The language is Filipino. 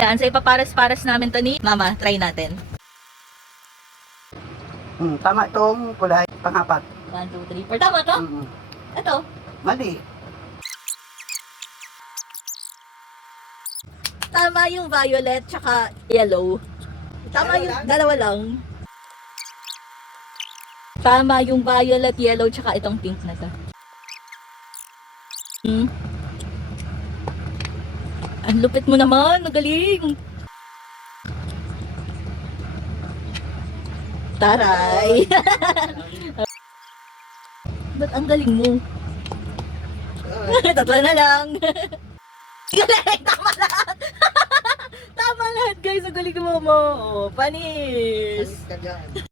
Ayan, so ipapares-pares namin to ni Mama. Try natin. Tama itong kulay pang-apat. 1, 2, 3, 4. Tama to? Ito. Mali. Tama yung violet tsaka yellow. Tama yung dalawa lang. Tama yung violet, yellow tsaka itong pink na to. Ang lupit mo naman, magaling. Taray. Ba't ang galing mo? Tatlo na lang. Galing, tama lahat. Tama lahat guys, ang galing mo mo. Oh, panis. Ka dyan.